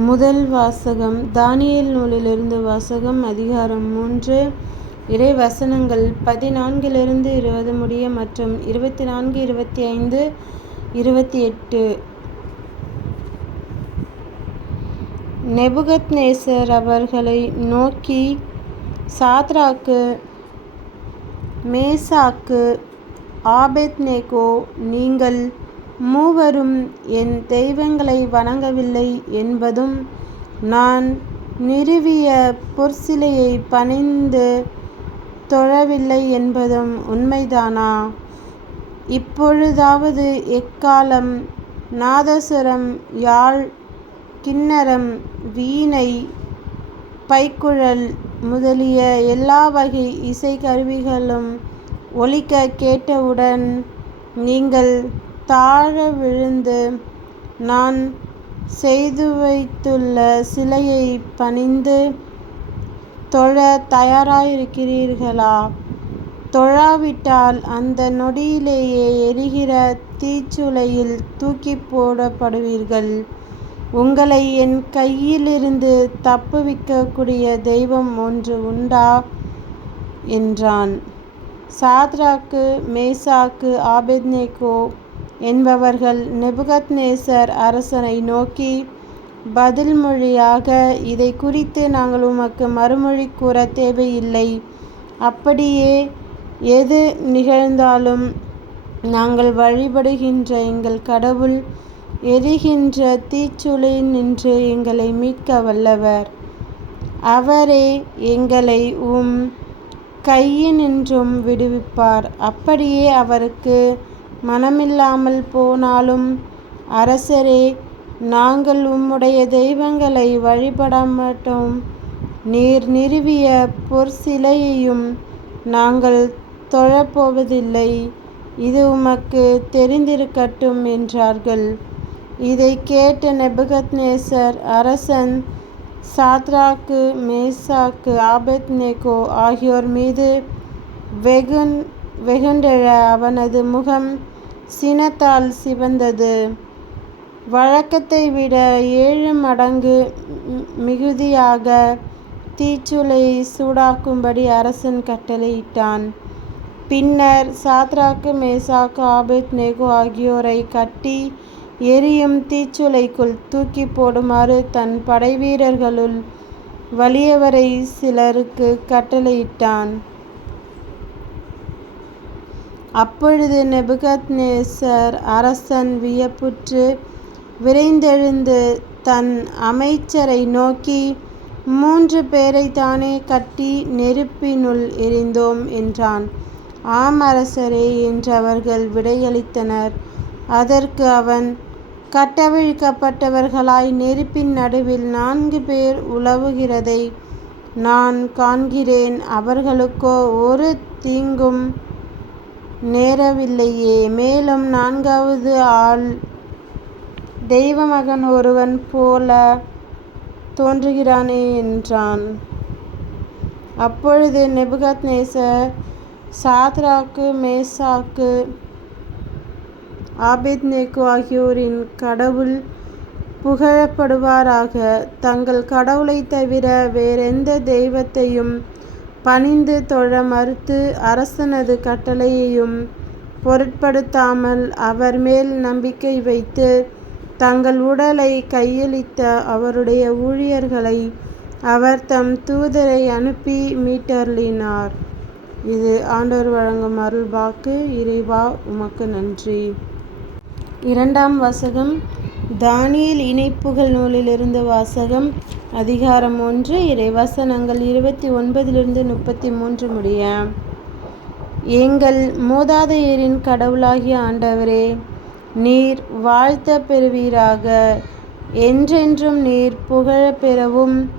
முதல் வாசகம் தானியல் நூலிலிருந்து வாசகம் அதிகாரம் மூன்று. இறை வசனங்கள் பதினான்கிலிருந்து இருபது முடிய மற்றும் இருபத்தி நான்கு இருபத்தி ஐந்து இருபத்தி எட்டு நெபுகத்நேசர் அவர்களை நோக்கி சாத்ராக்கு மேசாக்கு ஆபெத்னேகோ நீங்கள் மூவரும் என் தெய்வங்களை வணங்கவில்லை என்பதும் நான் நிறுவிய பொற்சிலையை பணிந்து தொழவில்லை என்பதும் உண்மைதானா? இப்பொழுதாவது எக்காலம் நாதசுரம் யாழ் கிண்ணரம் வீணை பைக்குழல் முதலிய எல்லா வகை இசைக்கருவிகளும் ஒலிக்க கேட்டவுடன் நீங்கள் தாழ விழுந்து நான் செய்து வைத்துள்ள சிலையை பணிந்து தொழ தயாராயிருக்கிறீர்களா? தொழாவிட்டால் அந்த நொடியிலேயே எரிகிற தீச்சுளையில் தூக்கி போடப்படுவீர்கள். உங்களை என் கையிலிருந்து தப்புவிக்கக்கூடிய தெய்வம் ஒன்று உண்டா? என்றான். சாத்ராக்கு மேசாக்கு ஆபெத்னேகோ என்பவர்கள் நெபுகத்நேசர் அரசனை நோக்கி பதில் மொழியாக இதை குறித்து நாங்கள் உமக்கு மறுமொழி கூற தேவையில்லை. அப்படியே எது நிகழ்ந்தாலும் நாங்கள் வழிபடுகின்ற எங்கள் கடவுள் எரிகின்ற தீச்சூளையினின்று எங்களை மீட்க வல்லவர். அவரே எங்களை உம் கையினின்றும் விடுவிப்பார். அப்படியே அவருக்கு மனமில்லாமல் போனாலும் அரசரே நாங்கள் உம்முடைய தெய்வங்களை வழிபடமாட்டோம். நீர் நிறுவிய பொற்சிலையையும் நாங்கள் தொழப்போவதில்லை. இது உமக்கு தெரிந்திருக்கட்டும் என்றார்கள். இதைக் கேட்ட நெபுகத்நேசர் அரசன் சாத்ராக்கு மேசாக்கு ஆபத்னேகோ ஆகியோர் மீது வெகுன் வெகுண்டெழ அவனது முகம் சினத்தால் சிவந்தது. வழக்கத்தை விட ஏழு மடங்கு மிகுதியாக தீச்சுளை சூடாக்கும்படி அரசன் கட்டளையிட்டான். பின்னர் சாத்ராக்கு மேசாக்கு ஆபேத்நேகோ ஆகியோரை கட்டி எரியும் தீச்சுளைக்குள் தூக்கிப் போடுமாறு தன் படைவீரர்களுள் வலியவரை சிலருக்கு கட்டளையிட்டான். அப்பொழுது நெபுகத்நேசர் அரசன் வியப்புற்று விரைந்தெழுந்து தன் அமைச்சரை நோக்கி மூன்று பேரை தானே கட்டி நெருப்பினுள் எரிந்தோம் என்றான். ஆம் அரசரே என்றவர்கள் விடையளித்தனர். அதற்கு அவன் கட்டவிழ்க்கப்பட்டவர்களாய் நெருப்பின் நடுவில் நான்கு பேர் உலவுகிறதை நான் காண்கிறேன். அவர்களுக்கோ ஒரு தீங்கும் நேரவில்லையே. மேலும் நான்காவது ஆள் தெய்வமகன் ஒருவன் போல தோன்றுகிறானே என்றான். அப்பொழுது நெபுகத்நேசர் சாத்ராக்கு மேசாக்கு ஆபேத்நேகோ ஆகியோரின் கடவுள் புகழப்படுவாராக. தங்கள் கடவுளைத் தவிர வேறெந்த தெய்வத்தையும் பணிந்து தொழ மறுத்து அரசனது கட்டளையையும் பொருட்படுத்தாமல் அவர் மேல் நம்பிக்கை வைத்து தங்கள் உடலை கையளித்த அவருடைய ஊழியர்களை அவர் தம் தூதரை அனுப்பி மீட்டருளினார் இது ஆண்டோர் வழங்கும் அருள்வாக்கு. இறைவா உமக்கு நன்றி. இரண்டாம் வசகம் தானியல் இணைப்புகள் நூலிலிருந்து வாசகம் அதிகாரம் ஒன்று இறைவசனங்கள் இருபத்தி ஒன்பதிலிருந்து முப்பத்தி மூன்று முடிய. எங்கள் மூதாதையரின் கடவுளாகிய ஆண்டவரே நீர் வாழ்த்த பெறுவீராக. என்றென்றும் நீர் புகழ பெறவும்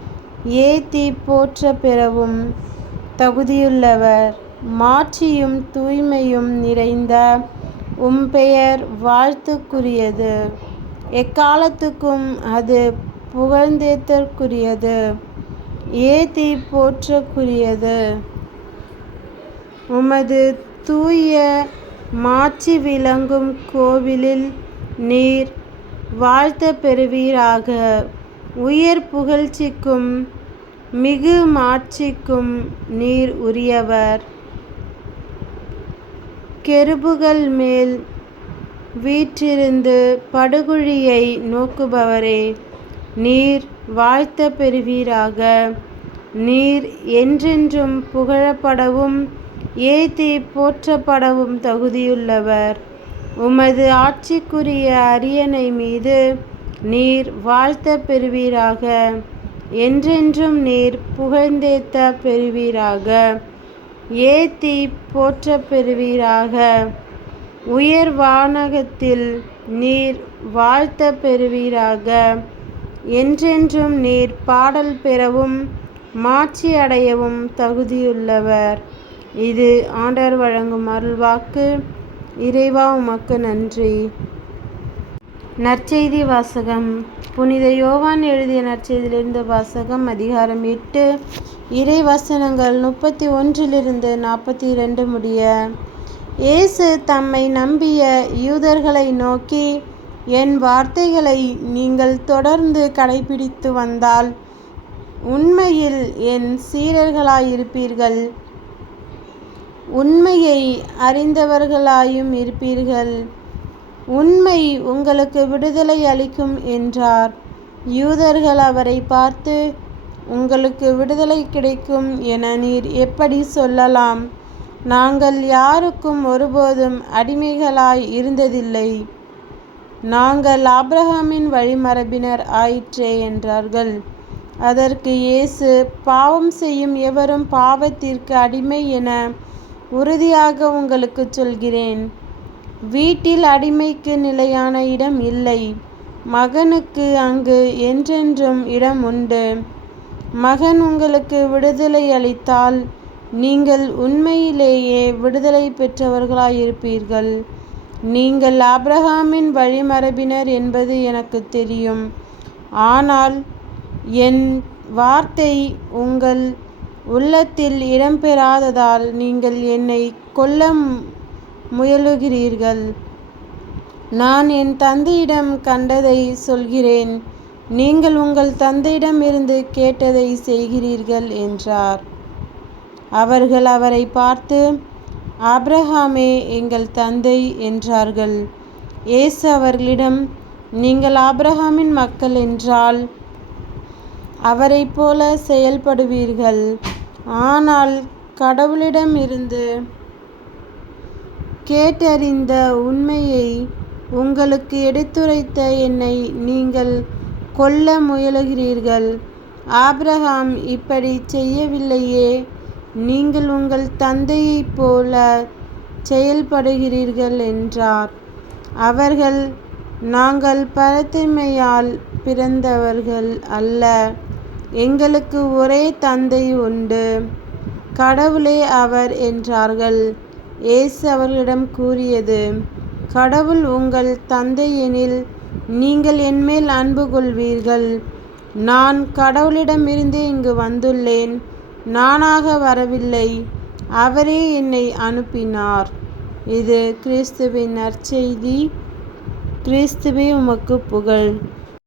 ஏத்தி போற்ற பெறவும் தகுதியுள்ளவர். மாற்றியும் தூய்மையும் நிறைந்த உம் பெயர் வாழ்த்துக்குரியது. எக்காலத்துக்கும் அது புகழ்ந்தேத்தற்குரியது ஏத்தி போற்றக்குரியது உமது தூய மாட்சி விளங்கும் கோவிலில் நீர் வாழ்த்த பெறுவீராக. உயர் புகழ்ச்சிக்கும் மிகு மாட்சிக்கும் நீர் உரியவர். கெருபுகள் மேல் வீற்றிருந்து படுகுழியை நோக்குபவரே நீர் வாழ்த்த பெறுவீராக. நீர் என்றென்றும் புகழப்படவும் ஏத்தி போற்றப்படவும் தகுதியுள்ளவர். உமது ஆட்சிக்குரிய அரியணை மீது நீர் வாழ்த்த பெறுவீராக. என்றென்றும் நீர் புகழ்ந்தேத்த பெறுவீராக. ஏத்தி போற்ற பெறுவீராக. உயர் வானகத்தில் நீர் வாழ்த்த பெறுவீராக. என்றென்றும் நீர் பாடல் பெறவும் மாட்சி அடையவும் தகுதியுள்ளவர். இது ஆண்டர் வழங்கும் அருள்வாக்கு இறைவா உமக்கு நன்றி. நற்செய்தி வாசகம். புனித யோவான் எழுதிய நற்செய்தியிலிருந்து வாசகம் அதிகாரம் எட்டு. இறை வசனங்கள் முப்பத்தி ஒன்றிலிருந்து நாற்பத்தி இரண்டு முடிய இயேசு தம்மை நம்பிய யூதர்களை நோக்கி என் வார்த்தைகளை நீங்கள் தொடர்ந்து கடைபிடித்து வந்தால் உண்மையில் என் சீரர்களாயிருப்பீர்கள் உண்மையை அறிந்தவர்களாயும் இருப்பீர்கள். உண்மை உங்களுக்கு விடுதலை அளிக்கும் என்றார். யூதர்கள் அவரை பார்த்து உங்களுக்கு விடுதலை கிடைக்கும் என நீர் எப்படி சொல்லலாம்? நாங்கள் யாருக்கும் ஒருபோதும் அடிமைகளாய் இருந்ததில்லை. நாங்கள் ஆப்ரஹாமின் வழிமரபினர் ஆயிற்றே என்றார்கள். அதற்கு இயேசு பாவம் செய்யும் எவரும் பாவத்திற்கு அடிமை என உறுதியாக உங்களுக்கு சொல்கிறேன். வீட்டில் அடிமைக்கு நிலையான இடம் இல்லை. மகனுக்கு அங்கு என்றென்றும் இடம் உண்டு. மகன் உங்களுக்கு விடுதலை அளித்தால் நீங்கள் உண்மையிலேயே விடுதலை பெற்றவர்களாயிருப்பீர்கள். நீங்கள் ஆப்ரஹாமின் வழிமரபினர் என்பது எனக்கு தெரியும். ஆனால் என் வார்த்தை உங்கள் உள்ளத்தில் இடம்பெறாததால் நீங்கள் என்னை கொல்ல முயலுகிறீர்கள். நான் என் தந்தையிடம் கண்டதை சொல்கிறேன். நீங்கள் உங்கள் தந்தையிடமிருந்து கேட்டதை செய்கிறீர்கள் என்றார். அவர்கள் அவரை பார்த்து ஆப்ரஹாமே எங்கள் தந்தை என்றார்கள். இயேசு அவர்களிடம் நீங்கள் ஆப்ரஹாமின் மக்கள் என்றால் அவரைப் போல செயல்படுவீர்கள். ஆனால் கடவுளிடமிருந்து கேட்டறிந்த உண்மையை உங்களுக்கு எடுத்துரைத்த என்னை நீங்கள் கொல்ல முயலுகிறீர்கள். ஆப்ரஹாம் இப்படி செய்யவில்லையே. நீங்கள் உங்கள் தந்தையைப் போல செயல்படுகிறீர்கள் என்றார். அவர்கள் நாங்கள் பரத்திமையால் பிறந்தவர்கள் அல்ல. எங்களுக்கு ஒரே தந்தை உண்டு. கடவுளே அவர் என்றார்கள். இயேசு அவர்களிடம் கூறியது கடவுள் உங்கள் தந்தை எனில் நீங்கள் என்மேல் அன்பு கொள்வீர்கள். நான் கடவுளிடமிருந்தே இங்கு வந்துள்ளேன். நானாக வரவில்லை. அவரே என்னை அனுப்பினார். இது கிறிஸ்துவின் நற்செய்தி. கிறிஸ்துவே உமக்கு புகழ்.